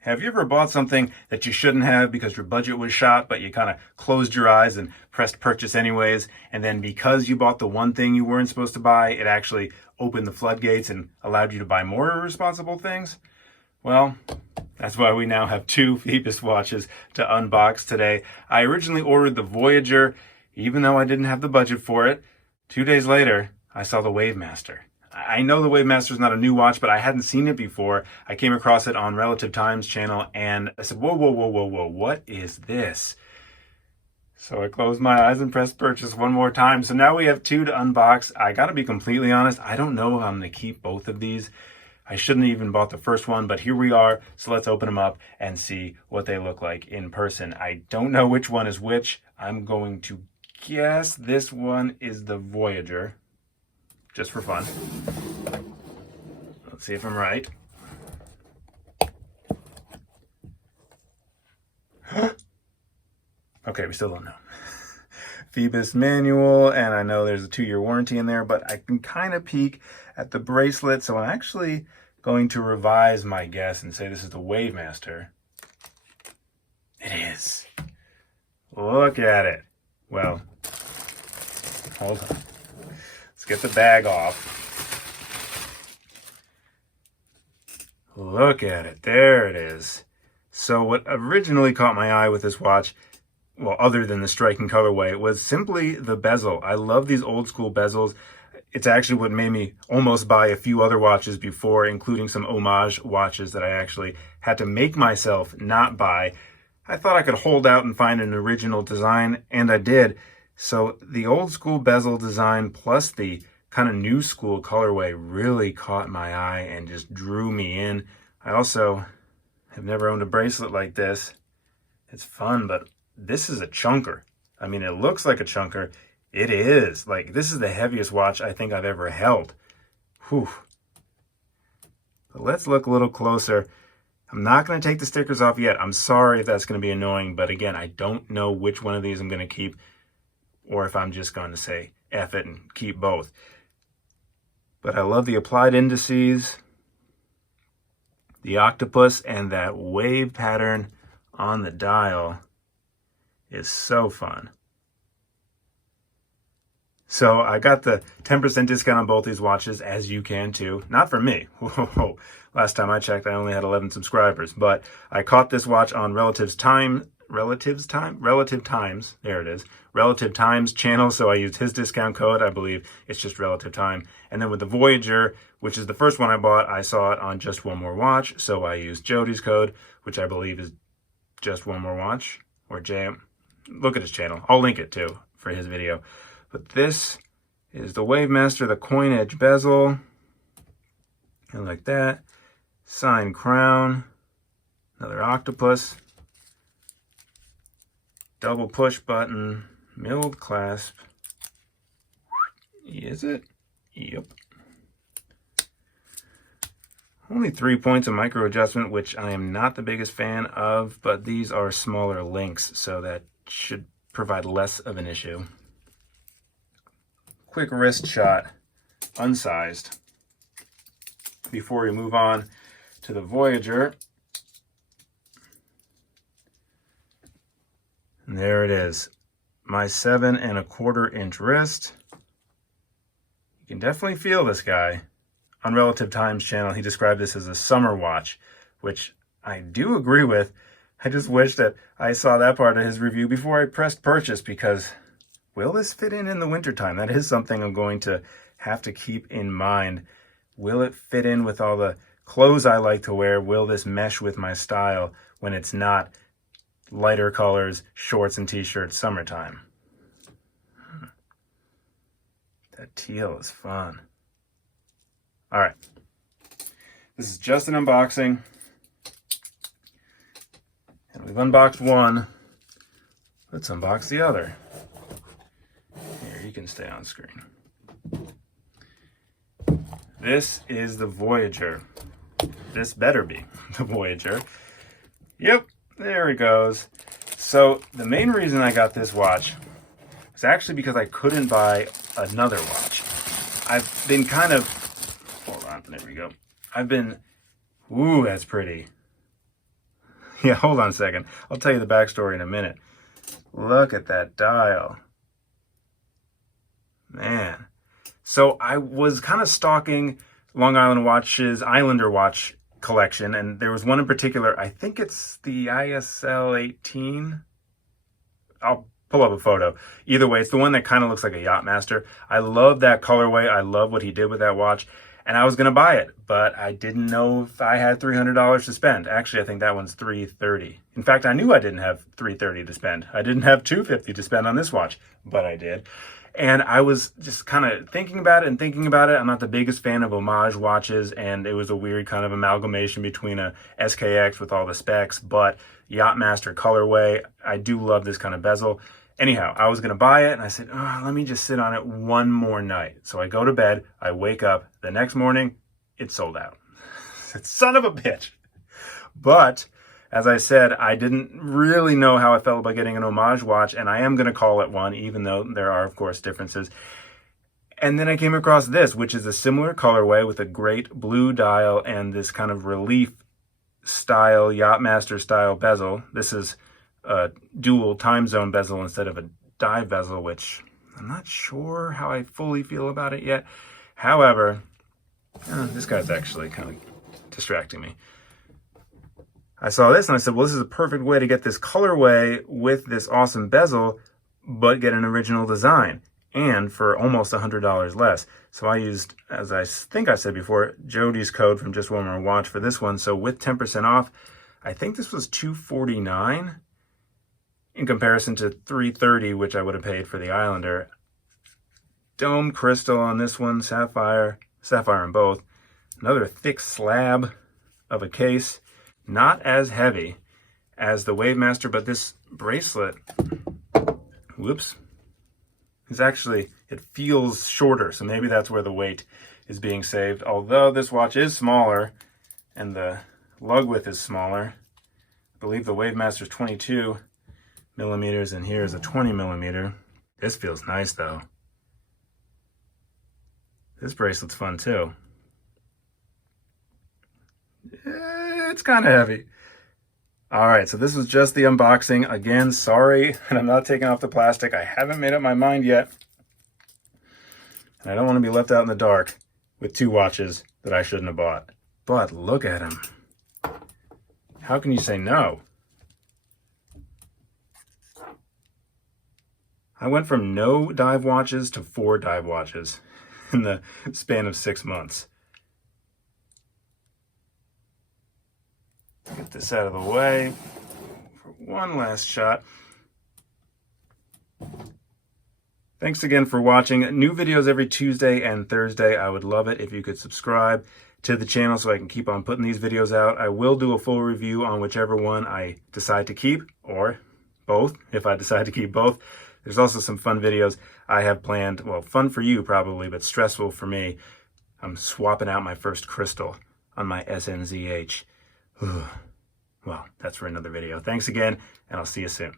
Have you ever bought something that you shouldn't have because your budget was shot, but you kind of closed your eyes and pressed purchase anyways, and then because you bought the one thing you weren't supposed to buy, it actually opened the floodgates and allowed you to buy more irresponsible things? Well, that's why we now have two Phoibos watches to unbox today. I originally ordered the Voyager, even though I didn't have the budget for it. 2 days later, I saw the Wavemaster. I know the Wavemaster is not a new watch, but I hadn't seen it before. I came across it on Relative Times channel, and I said, whoa, what is this? So I closed my eyes and pressed purchase one more time. So now we have two to unbox. I gotta be completely honest, I don't know if I'm gonna keep both of these. I shouldn't have even bought the first one, but here we are. So let's open them up and see what they look like in person. I don't know which one is which. I'm going to guess this one is the Voyager, just for fun. Let's see if I'm right. Okay, we still don't know. Phoibos manual, and I know there's a 2-year warranty in there, but I can kind of peek at the bracelet, so I'm actually going to revise my guess and say this is the Wavemaster. It is. Look at it. Well, hold on. Let's get the bag off. Look at it. There it is. So what originally caught my eye with this watch, well, other than the striking colorway, was simply the bezel. I love these old school bezels. It's actually what made me almost buy a few other watches before, including some homage watches that I actually had to make myself not buy. I thought I could hold out and find an original design, and I did. So the old school bezel design plus the kind of new school colorway really caught my eye and just drew me in. I also have never owned a bracelet like this. It's fun, but this is a chunker. I mean, it looks like a chunker. It is. Like, this is the heaviest watch I think I've ever held. Whew. But let's look a little closer. I'm not going to take the stickers off yet. I'm sorry if that's going to be annoying, but again, I don't know which one of these I'm going to keep or if I'm just going to say F it and keep both. But I love the applied indices, the octopus, and that wave pattern on the dial is so fun. So I got the 10% discount on both these watches, as you can too. Not for me. Whoa. Last time I checked, I only had 11 subscribers. But I caught this watch on Relative Times, there it is. Relative Times channel, so I used his discount code. I believe it's just Relative Time. And then with the Voyager, which is the first one I bought, I saw it on Just One More Watch, so I used Jody's code, which I believe is Just One More Watch, or JM. Look at his channel. I'll link it too for his video. But this is the Wavemaster, the coin edge bezel, and like that. Signed crown, another octopus, double push button, milled clasp. Is it? Yep. Only 3 points of micro adjustment, which I am not the biggest fan of, but these are smaller links, so that should provide less of an issue. Quick wrist shot, unsized. Before we move on to the Voyager. And there it is. My 7 1/4 inch wrist. You can definitely feel this guy. On Relative Times channel, he described this as a summer watch, which I do agree with. I just wish that I saw that part of his review before I pressed purchase, because will this fit in the wintertime? That is something I'm going to have to keep in mind. Will it fit in with all the clothes I like to wear? Will this mesh with my style when it's not lighter colors, shorts and t-shirts, summertime? That teal is fun. All right. This is just an unboxing. And we've unboxed one. Let's unbox the other. Here, you can stay on screen. This is the Voyager. This better be the Voyager. Yep, there it goes. So the main reason I got this watch was actually because I couldn't buy another watch. I've been kind of, hold on, there we go. I've been, ooh, that's pretty. Yeah, hold on a second. I'll tell you the backstory in a minute. Look at that dial. Man. So I was kind of stalking Long Island Watch's Islander watch collection, and there was one in particular, I think it's the ISL 18. I'll pull up a photo. Either way, it's the one that kind of looks like a Yachtmaster. I love that colorway. I love what he did with that watch. And I was going to buy it, but I didn't know if I had $300 to spend. Actually, I think that one's $330. In fact, I knew I didn't have $330 to spend. I didn't have $250 to spend on this watch, but I did. And I was just kind of thinking about it. I'm not the biggest fan of homage watches, and it was a weird kind of amalgamation between a SKX with all the specs, but Yachtmaster colorway. I do love this kind of bezel. Anyhow, I was going to buy it, and I said, oh, let me just sit on it one more night. So I go to bed, I wake up, the next morning, it's sold out. Son of a bitch. But, as I said, I didn't really know how I felt about getting an homage watch, and I am going to call it one, even though there are, of course, differences. And then I came across this, which is a similar colorway with a great blue dial and this kind of relief style, Yachtmaster style bezel. This is a dual time zone bezel instead of a dive bezel, which I'm not sure how I fully feel about it yet. However, this guy's actually kind of distracting me. I saw this and I said, well, this is a perfect way to get this colorway with this awesome bezel, but get an original design, and for almost $100 less. So I used, as I think I said before, Jody's code from Just One More Watch for this one. So with 10% off, I think this was $249 in comparison to $330, which I would have paid for the Islander. Dome crystal on this one, sapphire on both. Another thick slab of a case. Not as heavy as the Wavemaster, but this bracelet, whoops, is actually, it feels shorter, so maybe that's where the weight is being saved. Although this watch is smaller and the lug width is smaller. I believe the Wavemaster is 22 millimeters and here is a 20 millimeter. This feels nice though. This bracelet's fun too. It's kind of heavy. All right, so this was just the unboxing. Again, sorry, and I'm not taking off the plastic. I haven't made up my mind yet. And I don't want to be left out in the dark with two watches that I shouldn't have bought. But look at them. How can you say no? I went from no dive watches to 4 dive watches in the span of 6 months. Get this out of the way for one last shot. Thanks again for watching. New videos every Tuesday and Thursday. I would love it if you could subscribe to the channel so I can keep on putting these videos out. I will do a full review on whichever one I decide to keep, or both, if I decide to keep both. There's also some fun videos I have planned. Well, fun for you probably, but stressful for me. I'm swapping out my first crystal on my SNZH. Well, that's for another video. Thanks again, and I'll see you soon.